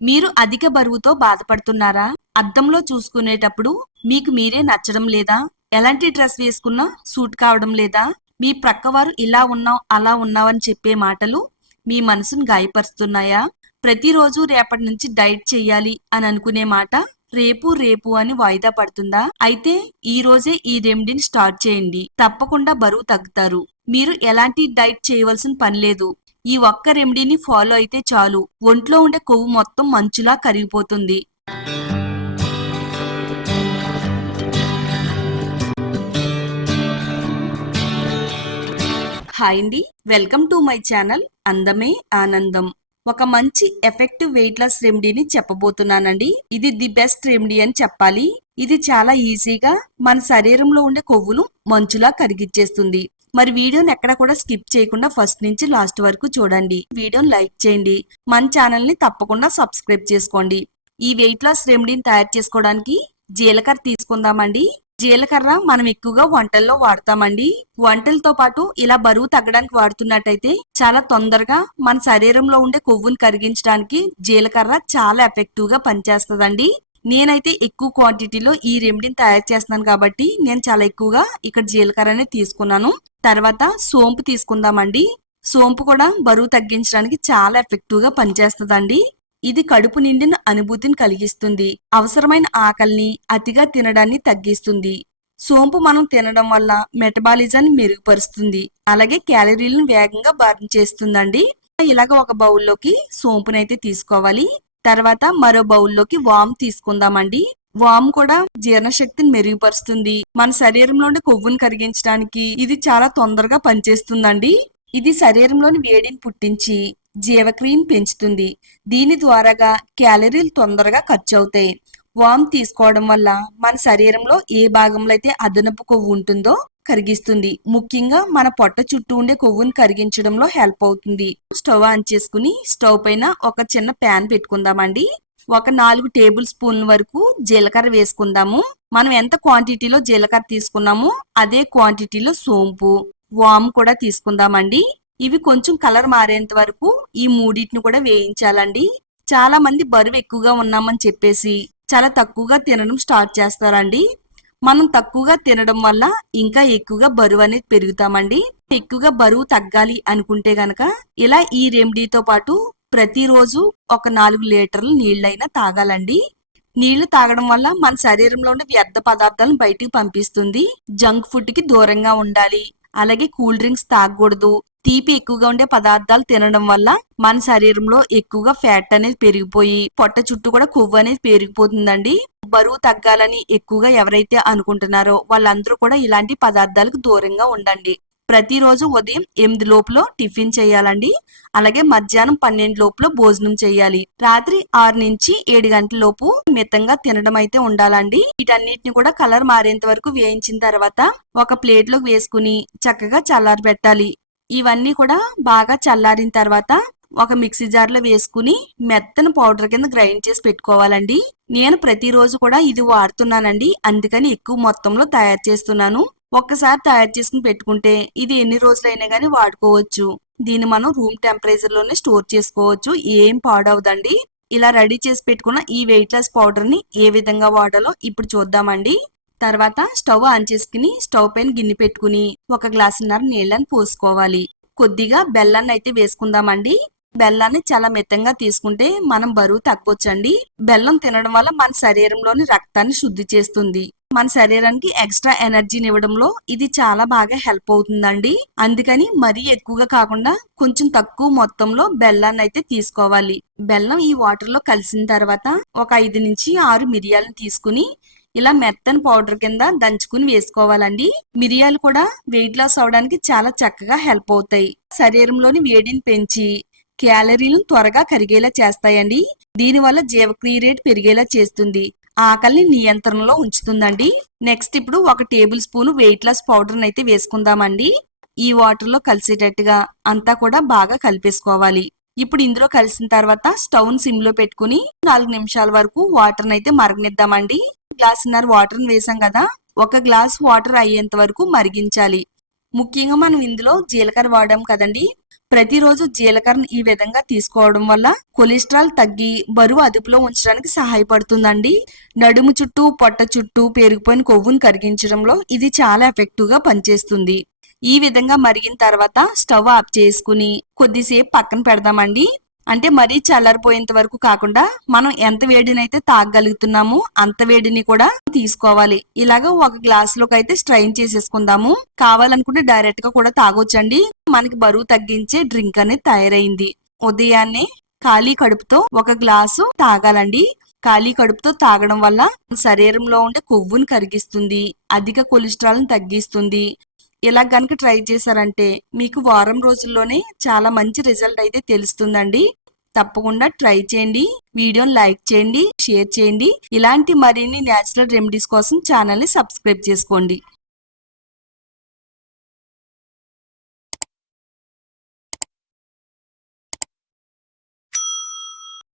మీరు అధిక బరువుతో బాధపడుతున్నారా? అద్దంలో చూసుకునేటప్పుడు మీకు మీరే నచ్చడం లేదా? ఎలాంటి డ్రెస్ వేసుకున్నా సూట్ కావడం లేదా? మీ ప్రక్కవారు ఇలా ఉన్నావు, అలా ఉన్నావని చెప్పే మాటలు మీ మనసును గాయపరుస్తున్నాయా? ప్రతిరోజు రేపటి నుంచి డైట్ చెయ్యాలి అని అనుకునే మాట రేపు రేపు అని వాయిదా పడుతుందా? అయితే ఈ రోజే ఈ రెమెడీని స్టార్ట్ చేయండి. తప్పకుండా బరువు తగ్గుతారు. మీరు ఎలాంటి డైట్ చేయవలసిన పని లేదు. ఈ ఒక్క రెమెడీని ఫాలో అయితే చాలు, ఒంట్లో ఉండే కొవ్వు మొత్తం మంచులా కరిగిపోతుంది. హాయ్ అండి, వెల్కమ్ టు మై ఛానల్ అందమే ఆనందం. ఒక మంచి ఎఫెక్టివ్ వెయిట్ లాస్ రెమెడీని చెప్పబోతున్నానండి. ఇది ది బెస్ట్ రెమెడీ అని చెప్పాలి. ఇది చాలా ఈజీగా మన శరీరంలో ఉండే కొవ్వును మంచులా కరిగిచ్చేస్తుంది. మరి వీడియోని ఎక్కడ కూడా స్కిప్ చేయకుండా ఫస్ట్ నుంచి లాస్ట్ వరకు చూడండి. వీడియోని లైక్ చేయండి. మన ఛానల్ ని తప్పకుండా సబ్స్క్రైబ్ చేసుకోండి. ఈ వెయిట్ లాస్ రెమెడీని తయారు చేసుకోవడానికి జీలకర్ర తీసుకుందామండి. జీలకర్ర మనం ఎక్కువగా వంటల్లో వాడతామండి. వంటలతో పాటు ఇలా బరువు తగ్గడానికి వాడుతున్నట్టయితే చాలా తొందరగా మన శరీరంలో ఉండే కొవ్వును కరిగించడానికి జీలకర్ర చాలా ఎఫెక్టివ్ గా పనిచేస్తదండి. నేనైతే ఎక్కువ క్వాంటిటీలో ఈ రెమెడీని తయారు చేస్తున్నాను కాబట్టి నేను చాలా ఎక్కువగా ఇక్కడ జీలకర్ర అనేది తీసుకున్నాను. తర్వాత సోంపు తీసుకుందామండి. సోంపు కూడా బరువు తగ్గించడానికి చాలా ఎఫెక్టివ్ గా పనిచేస్తదండి. ఇది కడుపు నిండిన అనుభూతిని కలిగిస్తుంది. అవసరమైన ఆకలిని, అతిగా తినడాన్ని తగ్గిస్తుంది. సోంపు మనం తినడం వల్ల మెటబాలిజాన్ని మెరుగుపరుస్తుంది. అలాగే క్యాలరీలను వేగంగా బర్న్ చేస్తుందండి. ఇలాగ ఒక బౌల్లోకి సోంపునైతే తీసుకోవాలి. తర్వాత మరో బౌల్లోకి వాము తీసుకుందామండి. వాము కూడా జీర్ణశక్తిని మెరుగుపరుస్తుంది. మన శరీరంలోని కొవ్వును కరిగించడానికి ఇది చాలా తొందరగా పనిచేస్తుందండి. ఇది శరీరంలోని వేడిని పుట్టించి జీవక్రియను పెంచుతుంది. దీని ద్వారాగా క్యాలరీలు తొందరగా ఖర్చు అవుతాయి. వామ్ తీసుకోవడం వల్ల మన శరీరంలో ఏ భాగంలో అయితే అదనపు కొవ్వు ఉంటుందో కరిగిస్తుంది. ముఖ్యంగా మన పొట్ట చుట్టూ ఉండే కొవ్వును కరిగించడంలో హెల్ప్ అవుతుంది. స్టవ్ ఆన్ చేసుకుని స్టవ్ పైన ఒక చిన్న ప్యాన్ పెట్టుకుందామండి. ఒక 4 టేబుల్ స్పూన్ల వరకు జీలకర్ర వేసుకుందాము. మనం ఎంత క్వాంటిటీలో జీలకర్ర తీసుకున్నామో అదే క్వాంటిటీలో సోంపు, వాము కూడా తీసుకుందామండి. ఇవి కొంచెం కలర్ మారేంత వరకు ఈ మూడింటిని కూడా వేయించాలండి. చాలా మంది బరువు ఎక్కువగా ఉన్నామని చెప్పేసి చాలా తక్కువగా తినడం స్టార్ట్ చేస్తారండి. మనం తక్కువగా తినడం వల్ల ఇంకా ఎక్కువగా బరువు అనేది పెరుగుతామండి. ఎక్కువగా బరువు తగ్గాలి అనుకుంటే గనక ఇలా ఈ రెమెడీతో పాటు ప్రతిరోజు ఒక 4 లీటర్లు నీళ్ళైనా తాగాలండి. నీళ్లు తాగడం వల్ల మన శరీరంలో ఉండే వ్యర్థ పదార్థాలను బయటికి పంపిస్తుంది. జంక్ ఫుడ్ కి దూరంగా ఉండాలి. అలాగే కూల్ డ్రింక్స్ తాగకూడదు. తీపి ఎక్కువగా ఉండే పదార్థాలు తినడం వల్ల మన శరీరంలో ఎక్కువగా ఫ్యాట్ అనేది పెరిగిపోయి పొట్ట చుట్టూ కూడా కొవ్వు అనేది పెరిగిపోతుందండి. బరువు తగ్గాలని ఎక్కువగా ఎవరైతే అనుకుంటున్నారో వాళ్ళందరూ కూడా ఇలాంటి పదార్థాలకు దూరంగా ఉండండి. ప్రతిరోజు ఉదయం 8 లోపల టిఫిన్ చేయాలండి. అలాగే మధ్యాహ్నం 12 లోపల భోజనం చేయాలి. రాత్రి 6 నుంచి 7 గంటల లోపు మితంగా తినడం అయితే ఉండాలండి. వీటన్నిటిని కూడా కలర్ మారేంత వరకు వేయించిన తర్వాత ఒక ప్లేట్ లోకి వేసుకుని చక్కగా చల్లారి పెట్టాలి. ఇవన్నీ కూడా బాగా చల్లారిన తర్వాత ఒక మిక్సీ జార్ లో వేసుకుని మెత్తని పౌడర్ కింద గ్రైండ్ చేసి పెట్టుకోవాలండి. నేను ప్రతిరోజు కూడా ఇది వాడుతున్నానండి. అందుకని ఎక్కువ మొత్తంలో తయారు చేస్తున్నాను. ఒక్కసారి తయారు చేసుకుని పెట్టుకుంటే ఇది ఎన్ని రోజులైనా గానీ వాడుకోవచ్చు. దీన్ని మనం రూమ్ టెంపరేచర్ లోనే స్టోర్ చేసుకోవచ్చు. ఏం పాడవదండి. ఇలా రెడీ చేసి పెట్టుకున్న ఈ వెయిట్ లాస్ పౌడర్ ని ఏ విధంగా వాడాలో ఇప్పుడు చూద్దామండి. తర్వాత స్టవ్ ఆన్ చేసుకుని స్టవ్ పైన గిన్నె పెట్టుకుని 1 గ్లాసున్నర నీళ్ళని పోసుకోవాలి. కొద్దిగా బెల్లాన్ని అయితే వేసుకుందామండి. బెల్లాన్ని చాలా మితంగా తీసుకుంటే మనం బరువు తగ్గొచ్చండి. బెల్లం తినడం వల్ల మన శరీరంలోని రక్తాన్ని శుద్ధి చేస్తుంది. మన శరీరానికి ఎక్స్ట్రా ఎనర్జీని ఇవ్వడంలో ఇది చాలా బాగా హెల్ప్ అవుతుందండి. అందుకని మరీ ఎక్కువగా కాకుండా కొంచెం తక్కువ మొత్తంలో బెల్లాన్ని అయితే తీసుకోవాలి. బెల్లం ఈ వాటర్ లో కలిసిన తర్వాత ఒక 5 నుంచి 6 మిరియాలను తీసుకుని ఇలా మెత్తని పౌడర్ కింద దంచుకుని వేసుకోవాలండి. మిరియాలు కూడా వెయిట్ లాస్ అవడానికి చాలా చక్కగా హెల్ప్ అవుతాయి. శరీరంలోని వేడిని పెంచి క్యాలరీలను త్వరగా కరిగేలా చేస్తాయండి. దీనివల్ల జీవక్రియ రేట్ పెరిగేలా చేస్తుంది. ఆకలిని నియంత్రణలో ఉంచుతుందండి. నెక్స్ట్ ఇప్పుడు 1 tablespoon weight loss powder అయితే వేసుకుందామండి. ఈ వాటర్ లో కలిసేటట్టుగా అంతా కూడా బాగా కలిపేసుకోవాలి. ఇప్పుడు ఇందులో కలిసిన తర్వాత స్టవ్ ని సిమ్ లో పెట్టుకుని 4 నిమిషాల వరకు వాటర్ అయితే మరగనిద్దామండి. గ్లాసున్నర వాటర్ వేసాం కదా, 1 గ్లాస్ వాటర్ అయ్యేంత వరకు మరిగించాలి. ముఖ్యంగా మనం ఇందులో జీలకర్ర వాడాం కదండి, ప్రతిరోజు జీలకర్రను ఈ విధంగా తీసుకోవడం వల్ల కొలెస్ట్రాల్ తగ్గి బరువు అదుపులో ఉంచడానికి సహాయపడుతుందండి. నడుము చుట్టూ పొట్ట చుట్టూ పేరుకుపోయిన కొవ్వును కరిగించడంలో ఇది చాలా ఎఫెక్టివ్ గా పనిచేస్తుంది. ఈ విధంగా మరిగిన తర్వాత స్టవ్ ఆఫ్ చేసుకుని కొద్దిసేపు పక్కన పెడదామండి. అంటే మరీ చల్లారిపోయేంత వరకు కాకుండా మనం ఎంత వేడినైతే తాగగలుగుతున్నామో అంత వేడిని కూడా తీసుకోవాలి. ఇలాగ ఒక గ్లాసులోకి అయితే స్ట్రైన్ చేసేసుకుందాము. కావాలనుకుంటే డైరెక్ట్ గా కూడా తాగొచ్చండి. మనకి బరువు తగ్గించే డ్రింక్ అనేది తయారైంది. ఉదయాన్నే ఖాళీ కడుపుతో ఒక గ్లాసు తాగాలండి. ఖాళీ కడుపుతో తాగడం వల్ల శరీరంలో ఉండే కొవ్వును కరిగిస్తుంది, అధిక కొలెస్ట్రాల్ తగ్గిస్తుంది. ఇలా గనుక ట్రై చేశారంటే మీకు వారం రోజుల్లోనే చాలా మంచి రిజల్ట్ అయితే తెలుస్తుందండి. తప్పకుండా ట్రై చేయండి. వీడియోని లైక్ చేయండి, షేర్ చేయండి. ఇలాంటి మరిన్ని న్యాచురల్ రెమెడీస్ కోసం ఛానల్ ని సబ్స్క్రైబ్ చేసుకోండి.